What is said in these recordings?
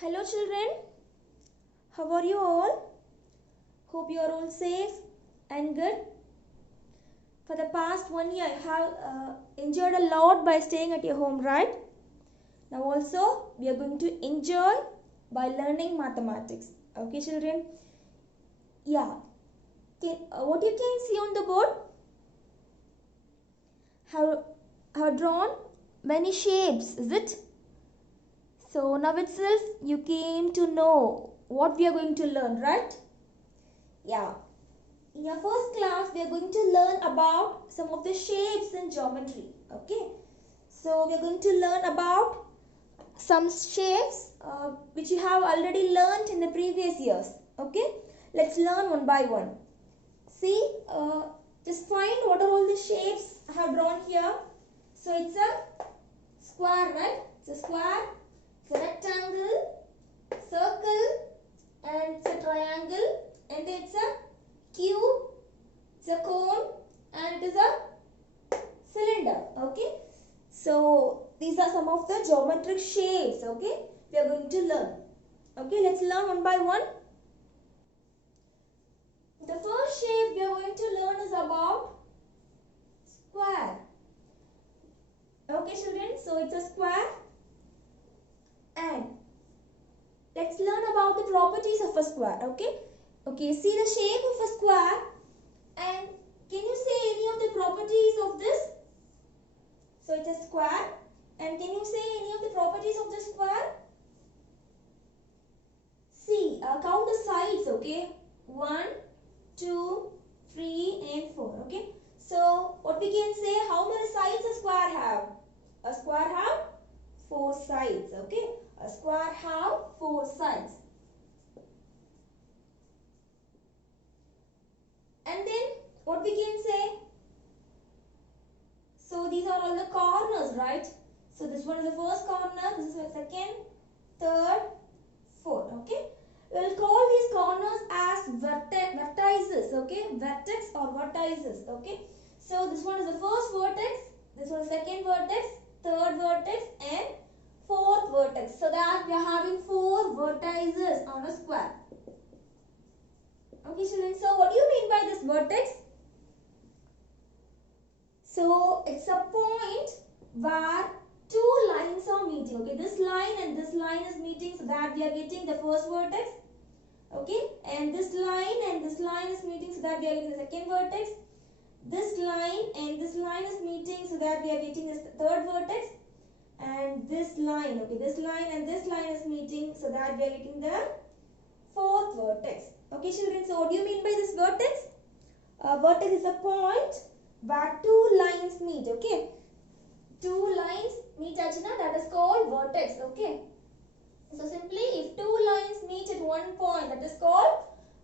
Hello children, how are you all? Hope you are all safe and good. For the past 1 year you have enjoyed a lot by staying at your home, right? Now also we are going to enjoy by learning mathematics. Okay children? Yeah. What you can see on the board? Have drawn many shapes, is it? So now itself you came to know what we are going to learn, right? Yeah. In your first class, we are going to learn about some of the shapes in geometry. Okay. So we are going to learn about some shapes which you have already learned in the previous years. Okay. Let's learn one by one. See, just find what are all the shapes I have drawn here. So it's a square, right? It's a square. It's a rectangle, circle, and it's a triangle, and it's a cube, it's a cone, and it is a cylinder. Okay, so these are some of the geometric shapes. Okay, we are going to learn. Okay, let's learn one by one. The first shape we are going to learn is about square. Okay children, so it's a square, and let's learn about the properties of a square. Okay, see the shape of a square, and can you say any of the properties of this? So it's a square, and can you say any of the properties of the square? See, count the sides. Okay, 1, 2, 3 and 4. Okay, so what we can say, how many sides a square have? A square have 4 sides. Okay, a square have 4 sides. And then what we can say? So these are all the corners, right? So this one is the first corner, this is the second, third, fourth. Okay, we'll call these corners as vertices. Okay, vertex or vertices. Okay, so this one is the first vertex, this one is second vertex, third vertex, and fourth vertex. So that we are having 4 vertices on a square. Okay children, so what do you mean by this vertex? So it's a point where 2 lines are meeting. Okay, this line and this line is meeting, so that we are getting the first vertex. Okay, and this line and this line is meeting, so that we are getting the second vertex. This line and this line is meeting, so that we are getting the third vertex. And this line, okay, this line and this line is meeting, so that we are getting the fourth vertex. Okay children, so what do you mean by this vertex? Vertex is a point where 2 lines meet. Okay, 2 lines meet achina, that is called vertex. Okay, so simply if 2 lines meet at one point, that is called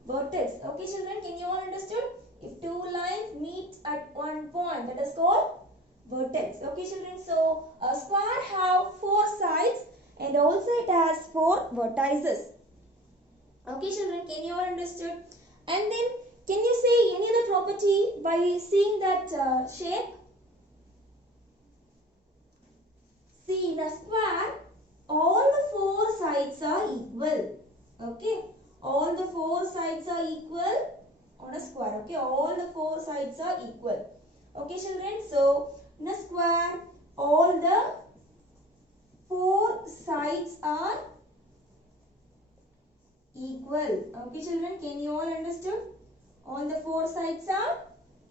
vertex. Okay children, can you all understood? If 2 lines meet at one point, that is called vertex. Okay children, so a square have 4 sides and also it has 4 vertices. Okay children, can you all understood? And then can you say any other property by seeing that shape? See, in a square, all the 4 sides are equal. Okay, all the 4 sides are equal on a square. Okay, all the 4 sides are equal. Okay children, so in a square, all the 4 sides are equal. Okay children, can you all understood? All the 4 sides are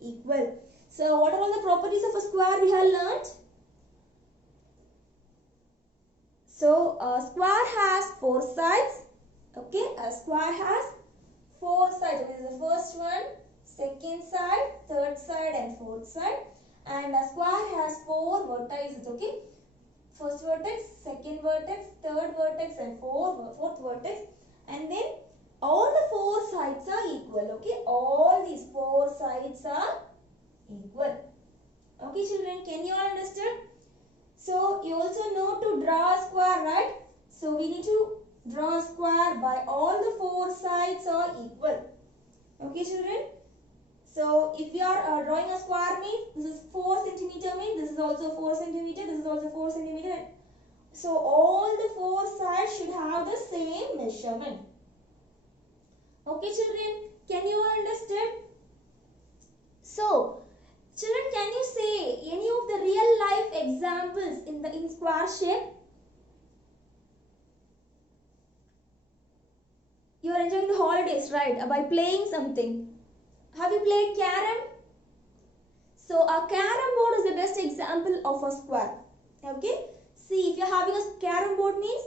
equal. So what are all the properties of a square we have learnt? So a square has 4 sides. Okay, a square has 4 sides. Okay, this is the first one, second side, third side and fourth side. And a square has 4 vertices. Okay, first vertex, second vertex, third vertex and fourth vertex. And then all the 4 sides are equal. Okay, all these 4 sides are equal. Okay children, can you all understand? So you also know to draw a square, right? So we need to draw a square by all the 4 sides are equal. Okay children, so if we are drawing a square, means this is 4 centimeter, means this is also 4 centimeter, this is also 4 centimeter. So all the 4 sides should have the same measurement. Okay children, can you all understand? So children, can you say any of the real life examples in square shape? You are enjoying the holidays, right? By playing something. Have you played carom? So a carom board is the best example of a square. Okay. See, if you are having a carom board means,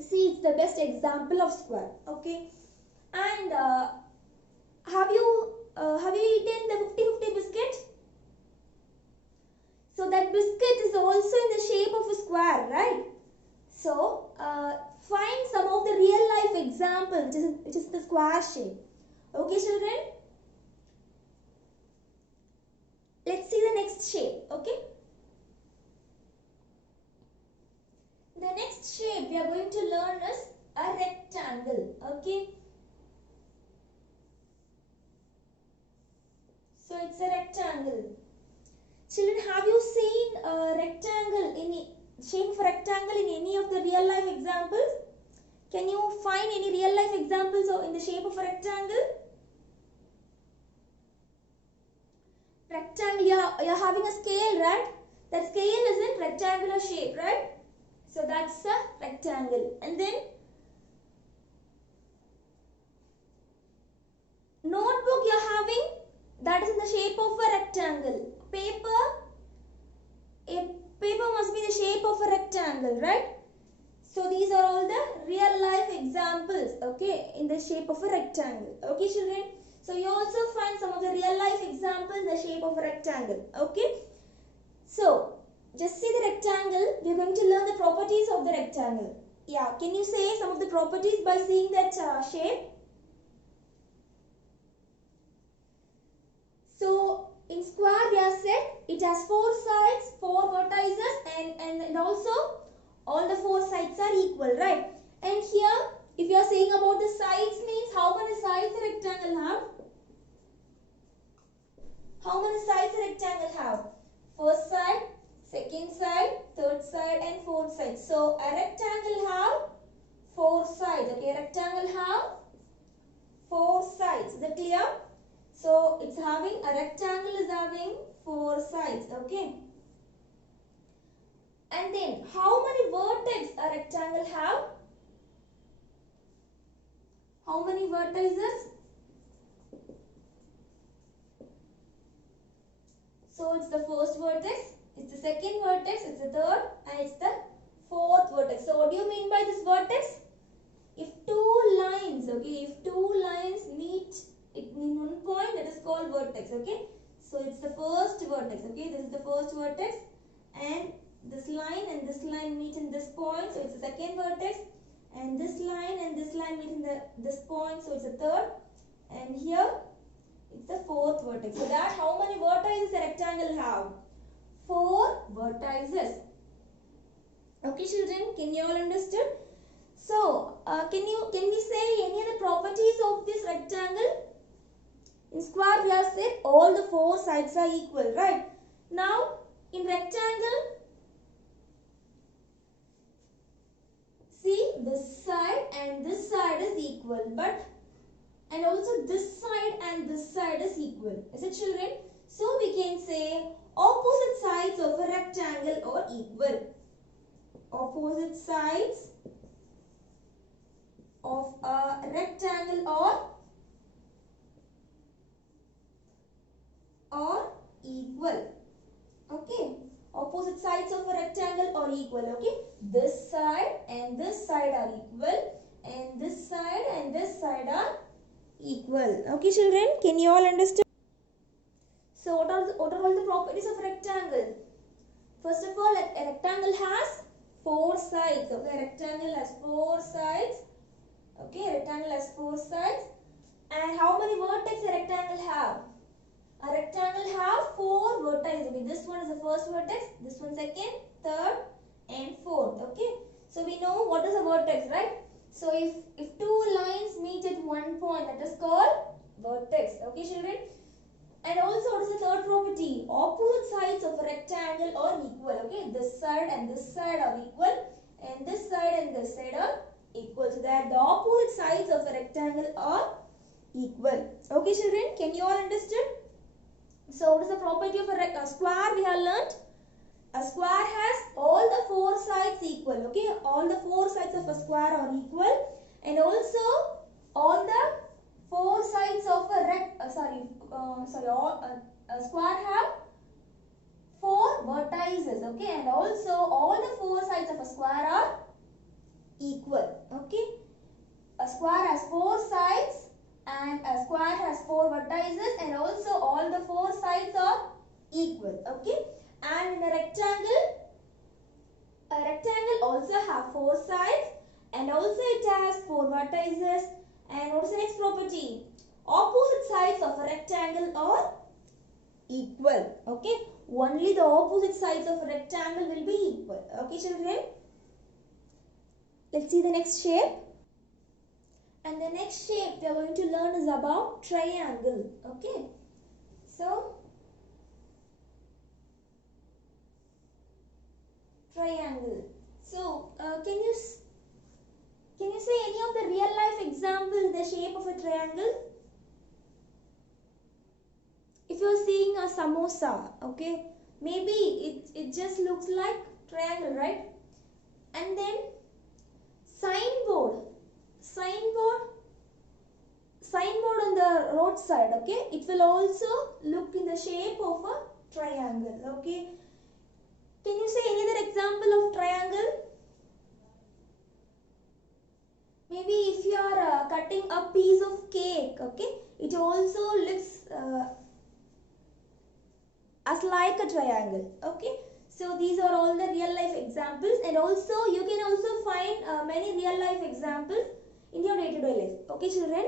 see, it's the best example of square. Okay. And have you eaten the 50-50 biscuit? So that biscuit is also in the shape of a square, right? So find some of the real life examples which is the square shape. Okay children? Let's see the next shape. Okay? The next shape we are going to learn is a rectangle. Okay? So it's a rectangle. Children, have you seen a rectangle shape of a rectangle in any of the real life examples? Can you find any real life examples in the shape of a rectangle? Rectangle, you're having a scale, right? That scale is in rectangular shape, right? So that's a rectangle. And then notebook you're having, that is in the shape of a rectangle. Paper must be the shape of a rectangle, right? So these are all the real life examples, okay, in the shape of a rectangle. Okay children? So you also find some of the real life examples in the shape of a rectangle. Okay? So just see the rectangle. We are going to learn the properties of the rectangle. Yeah, can you say some of the properties by seeing that shape? So in square we have said it has 4 sides, 4 vertices, and also all the 4 sides are equal, right? And here, if you are saying about the sides means how many sides a rectangle have? How many sides a rectangle have? First side, second side, third side and fourth side. So a rectangle have 4 sides. Okay, a rectangle have 4 sides. Is that clear? So it's having, a rectangle is having 4 sides. Okay. And then how many vertices a rectangle have? How many vertices? So it's the first vertex, it's the second vertex, it's the third, and it's the fourth vertex. So what do you mean by this vertex? If two lines meet in one point, that is called vertex. Okay. So it's the first vertex. Okay. This is the first vertex, and this line and this line meet in this point. So it's the second vertex, and this line meet in this point. So it's the third, and here it's the fourth vertex. So that how many vertices a rectangle have? 4 vertices. Okay children, can you all understand? So can we say any other properties of this rectangle? In square we have said all the 4 sides are equal, right? Now in rectangle, see, this side and this side is equal, and also this side and this side is equal. Is it children? So we can say opposite sides of a rectangle are equal. Opposite sides of a rectangle are equal. Okay. Opposite sides of a rectangle are equal. Okay. This side and this side are equal, and this side and this side are equal. Okay children, can you all understand? So what are all the properties of a rectangle? First of all, a rectangle has 4 sides. Okay, a rectangle has 4 sides. Okay, a rectangle has 4 sides. And how many vertices a rectangle have? A rectangle have 4 vertices. Okay, this one is the first vertex, this one second, third and fourth. Okay, so we know what is a vertex, right? So if 2 lines meet at one point, that is called vertex. Okay children? And also what is the third property? Opposite sides of a rectangle are equal. Okay, this side and this side are equal, and this side and this side are equal. So that sides of a rectangle are equal. Okay children, can you all understand? So what is the property of a square we have learnt? A square has all the four sides equal. Okay, all the four sides of a square are equal, and also all the four sides of a square have four vertices. Okay, and also all the four sides of a square are equal. Okay, a square has four sides and a square has four vertices, and also all the four sides are equal. Okay, and in a rectangle also have four sides and also it has four vertices. And what is the next property? Opposite sides of a rectangle are equal. Okay, only the opposite sides of a rectangle will be equal. Okay children, let's see the next shape. And the next shape we are going to learn is about triangle. Okay, so triangle. So can you say any of the real life examples in the shape of a triangle? If you are seeing a samosa, okay, maybe it just looks like triangle, right? And then signboard on the roadside, okay, it will also look in the shape of a triangle. Okay, can you say any other example of triangle? Maybe if you are cutting a piece of cake, okay, it also looks as like a triangle. Okay, so these are all the real life examples, and also you can also find many real life examples in your day-to-day life. Okay children,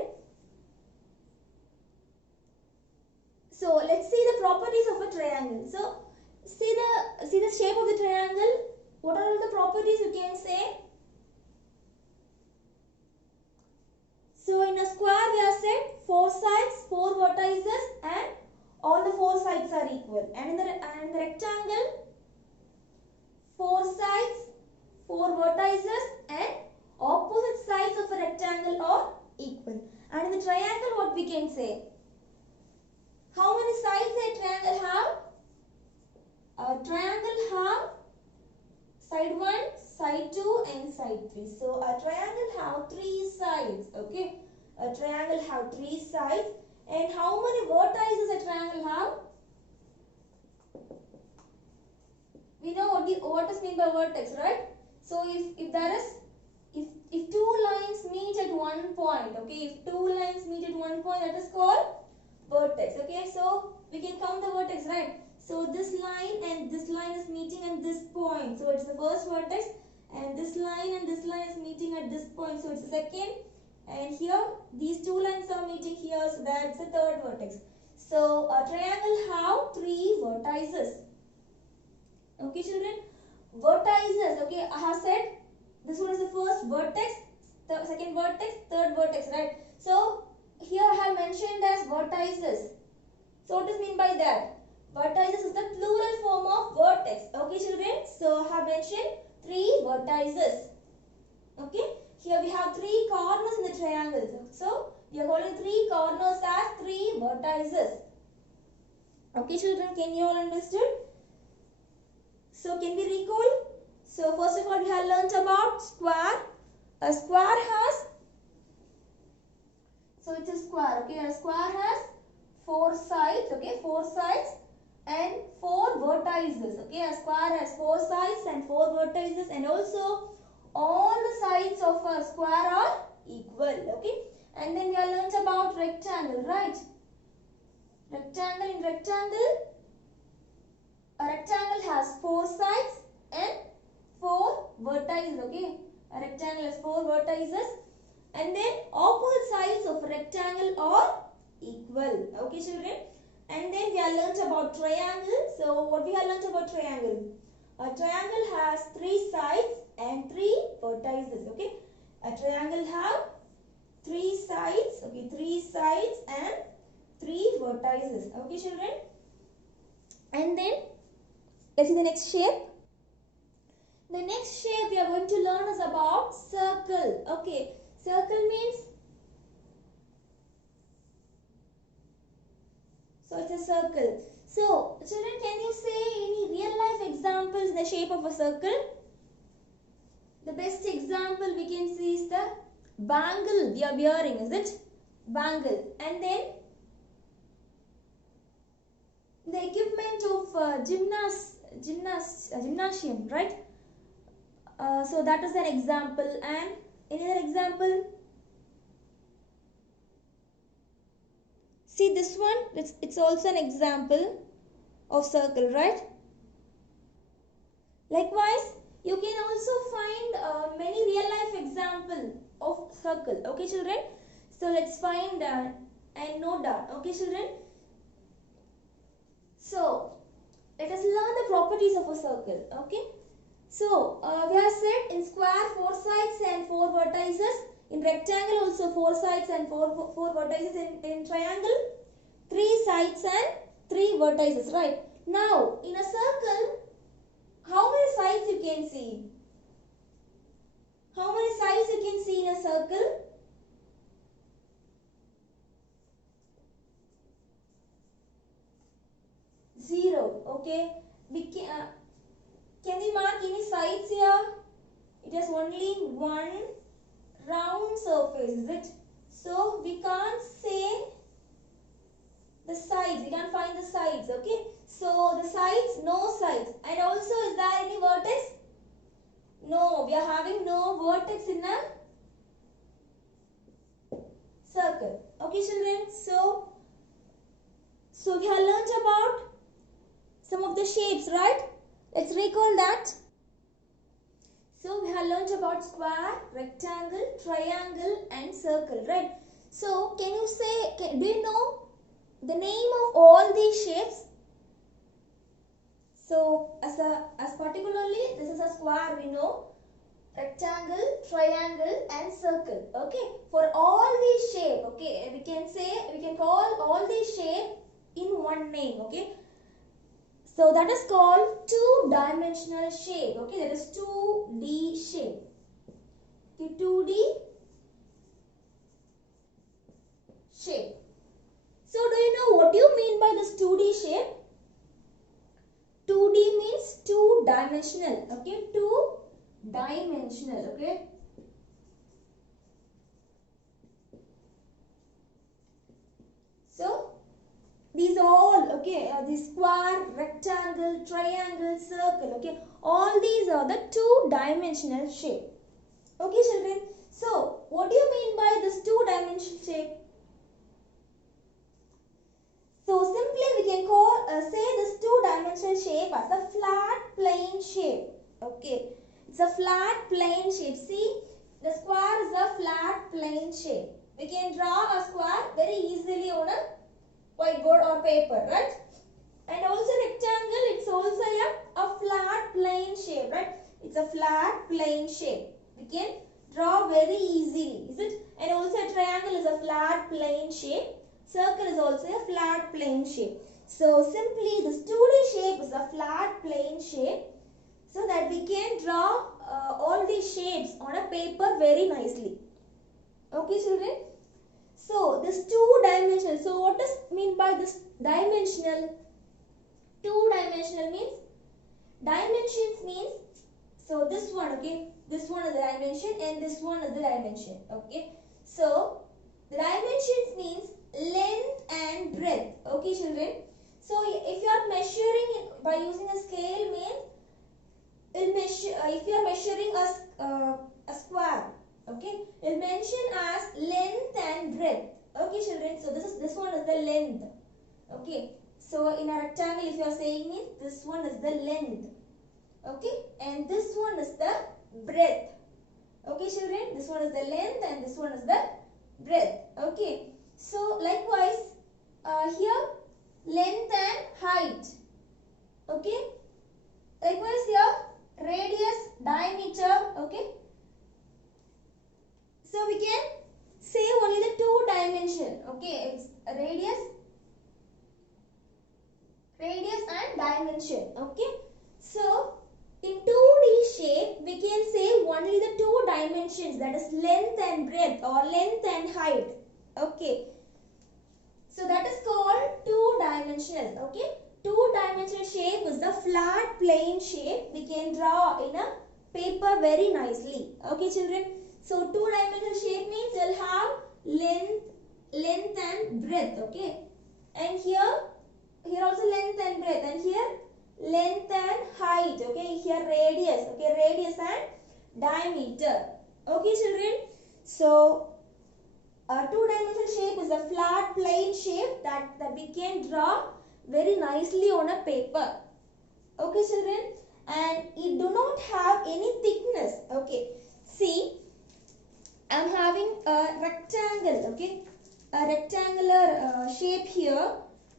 so let's see the properties of a triangle. So see the shape of the triangle. What are all the properties you can say? So in a square we have said four sides, four vertices, and all the four sides are equal. And in the rectangle, four sides, four vertices, and opposite sides of a rectangle are equal. And in the triangle, what we can say? How many sides a triangle have? A triangle have side 1, side 2 and side 3. So a triangle have 3 sides. Okay, a triangle have 3 sides. And how many vertices a triangle have? We know what is meant by vertex, right? So if two lines meet at one point, okay, if two lines meet at one point, that is called vertex. Okay, so we can count the vertex, right? So this line and this line is meeting at this point, so it's the first vertex, and this line is meeting at this point, so it's the second, and here these two lines are meeting here, so that's the third vertex. So a triangle have 3 vertices. Okay children, vertices. Okay, I have said this one is the first vertex, the second vertex, third vertex, right? So here I have mentioned as vertices. So what is mean by that? Vertices is the plural form of vertex. Okay children, so I have mentioned 3 vertices. Okay, here we have 3 corners in the triangle. So we are calling 3 corners as 3 vertices. Okay children, can you all understood? So can we recall? So first of all we have learnt about square. A square has, so it's a square. Okay, a square has 4 sides. Okay, 4 sides and 4 vertices. Okay, a square has 4 sides and 4 vertices, and also all the sides of a square are equal. Okay, and then we have learnt about rectangle, right? Rectangle. In rectangle, a rectangle has 4 sides and 4 vertices. Okay, a rectangle has 4 vertices, and then opposite sides of a rectangle are equal. Okay children, and then we have learnt about triangle. So what we have learnt about triangle? A triangle has 3 sides and 3 vertices. Okay, a triangle have 3 sides. Okay, 3 sides and 3 vertices. Okay children, and then let's see the next shape. The next shape we are going to learn is about circle. Okay, circle means So it's a circle. So children, can you say any real life examples in the shape of a circle? The best example we can see is the bangle we are wearing, is it? Bangle. And then the equipment of gymnasium, right? So that is an example. And another example. See this one, it's also an example of circle, right? Likewise, you can also find many real life example of circle. Okay, children? So let's find and note down. Okay, children? So let us learn the properties of a circle. Okay? So we have said in square 4 sides and 4 vertices. In rectangle also 4 sides and 4 vertices. In triangle 3 sides and 3 vertices, right? Now in a circle, how many sides you can see? How many sides you can see in a circle? Zero. Okay. Can we mark any sides here? It is only one round surface, is it? So we can't say the sides. We can't find the sides. Okay. So the sides, no sides. And also, is there any vertex? No, we are having no vertex in a circle. Okay, children. So we have learnt about some of the shapes, right? Let's recall that. So we have learnt about square, rectangle, triangle and circle, right? So can you say, do you know the name of all these shapes? So as particularly this is a square, we know, rectangle, triangle and circle. Okay, for all these shapes, okay, we can call all these shapes in one name. Okay, so that is called two-dimensional shape. Okay, that is 2D shape. Okay, 2D shape. So do you know what you mean by this 2D shape? 2D means two-dimensional. Okay, two-dimensional. Okay. So these all, okay, the square, rectangle, triangle, circle, okay, all these are the two-dimensional shape. Okay, children. So what do you mean by this two-dimensional shape? So simply we can say this two-dimensional shape as a flat plane shape. Okay, it's a flat plane shape. See, the square is a flat plane shape. We can draw a square very easily on a whiteboard or paper, right? And also rectangle, it's also a flat plane shape, right? It's a flat plane shape. We can draw very easily, is it? And also a triangle is a flat plane shape. Circle is also a flat plane shape. So simply this 2D shape is a flat plane shape, so that we can draw all these shapes on a paper very nicely. Okay, children? So this two-dimensional. So what does mean by this dimensional? Two-dimensional means, dimensions means, so this one, okay, this one is the dimension and this one is the dimension. Okay, so the dimensions means length and breadth. Okay, children. So if you are measuring it by using a scale, means if you are measuring a square, okay, it will mention as length and breadth. Okay, children. So this one is the length. Okay. So in a rectangle, if you are saying it, this one is the length. Okay, and this one is the breadth. Okay, children. This one is the length and this one is the breadth. Okay. So likewise, here length and height. Okay. Likewise here radius, diameter. Okay. So we can say only the two dimension. Okay, it's radius and dimension. Okay. So in 2D shape, we can say only the two dimensions, that is length and breadth or length and height. Okay. So that is called two-dimensional. Okay, two-dimensional shape is the flat plane shape we can draw in a paper very nicely. Okay, children. So two-dimensional shape means you'll have length and breadth. Okay, and here also length and breadth, and here length and height. Okay, here radius. Okay, radius and diameter. Okay, children. So a two-dimensional shape is a flat plane shape that we can draw very nicely on a paper. Okay, children, and it do not have any thickness. Okay, see, I am having a rectangle. Okay, a rectangular shape here.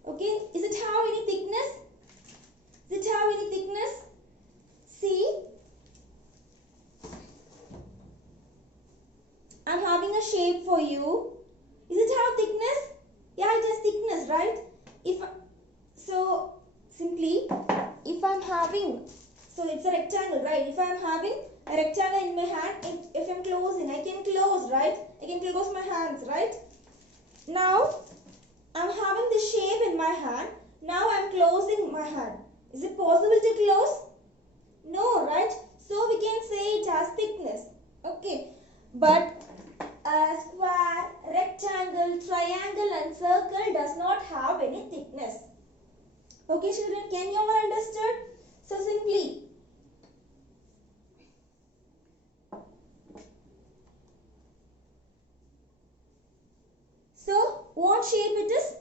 Okay, is it have any thickness? Does it have any thickness? See, I am having a shape for you. Is it have thickness? Yeah, it has thickness, right? So simply, if I am having, so it's a rectangle, right? If I am having a rectangle in my hand, if I am closing, I can close, right? I can close my hands, right? Now, I am having the shape in my hand. Now I am closing my hand. Is it possible to close? No, right? So we can say it has thickness. Okay, but a square, rectangle, triangle and circle does not have any thickness. Okay, children, can you all understood? So simply, so what shape it is?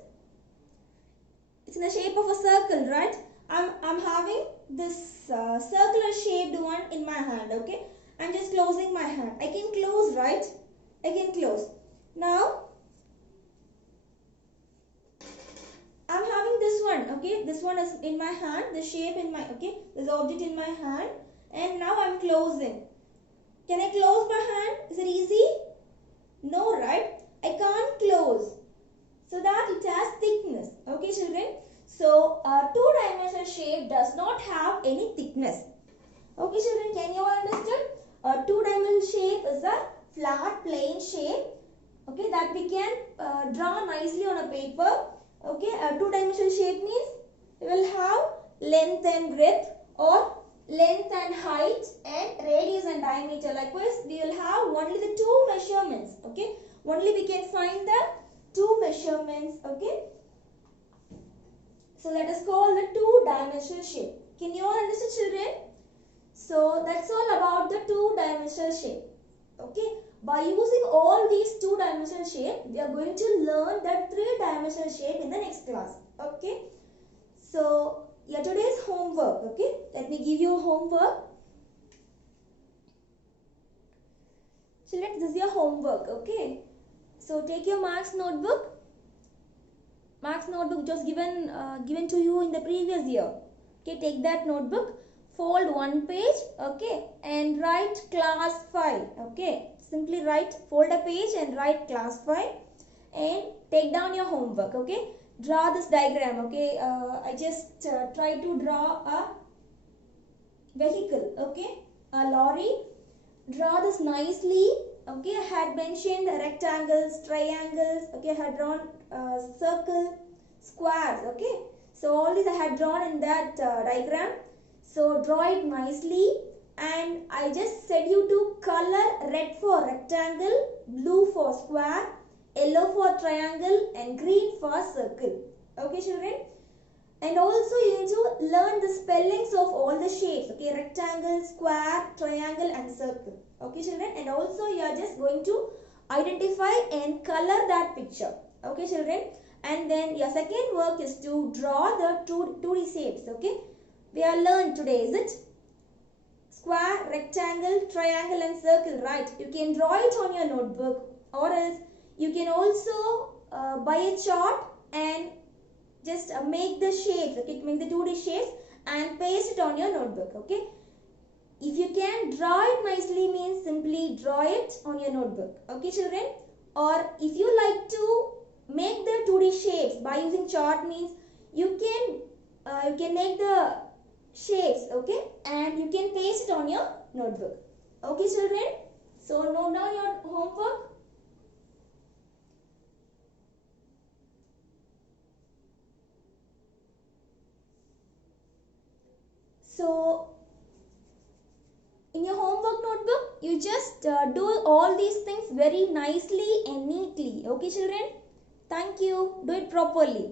It's in the shape of a circle, right? I'm having this circular shaped one in my hand. Okay, I'm just closing my hand. I can close, right? I can close. Now I'm having this one. Okay, this one is in my hand. The shape in my, okay, this object in my hand, and now I'm closing. Can I close my hand? Is it easy? No, right? I can't close. So that it has thickness. Okay, children. So a two-dimensional shape does not have any thickness. Okay, children, can you all understand? A two-dimensional shape is a flat plane shape. Okay, that we can draw nicely on a paper. Okay, a two-dimensional shape means we will have length and breadth, or length and height, and radius and diameter. Likewise, we will have only the two measurements. Okay, only we can find the two measurements. Okay, so let us call the two-dimensional shape. Can you all understand, children? So that's all about the two-dimensional shape. Okay, by using all these two-dimensional shape, we are going to learn that three-dimensional shape in the next class. Okay, so yeah, today's homework. Okay, let me give you a homework. Children, this is your homework. Okay, so take your marks notebook. Marks notebook just given to you in the previous year. Okay, take that notebook, fold one page, okay, and write class 5. Okay, simply write, fold a page and write class 5, and take down your homework. Okay, draw this diagram. Okay, I just try to draw a vehicle. Okay, a lorry. Draw this nicely. Okay, I had mentioned rectangles, triangles. Okay, I had drawn circle, squares. Okay, so all these I had drawn in that diagram. So draw it nicely, and I just said you to color red for rectangle, blue for square, yellow for triangle, and green for circle. Okay, children. And also you need to learn the spellings of all the shapes. Okay, rectangle, square, triangle and circle. Okay, children. And also you are just going to identify and color that picture. Okay, children. And then your second work is to draw the 2D shapes. Okay, we are learned today, is it? Square, rectangle, triangle and circle, right? You can draw it on your notebook, or else you can also buy a chart and just make the shapes. Okay, make the 2D shapes and paste it on your notebook. Okay, if you can draw it nicely, means simply draw it on your notebook. Okay, children. Or if you like to make the 2D shapes by using chart, means you can make the shapes. Okay, and you can paste it on your notebook. Okay, children. So note down your homework. So in your homework notebook, you just do all these things very nicely and neatly. Okay children? Thank you. Do it properly.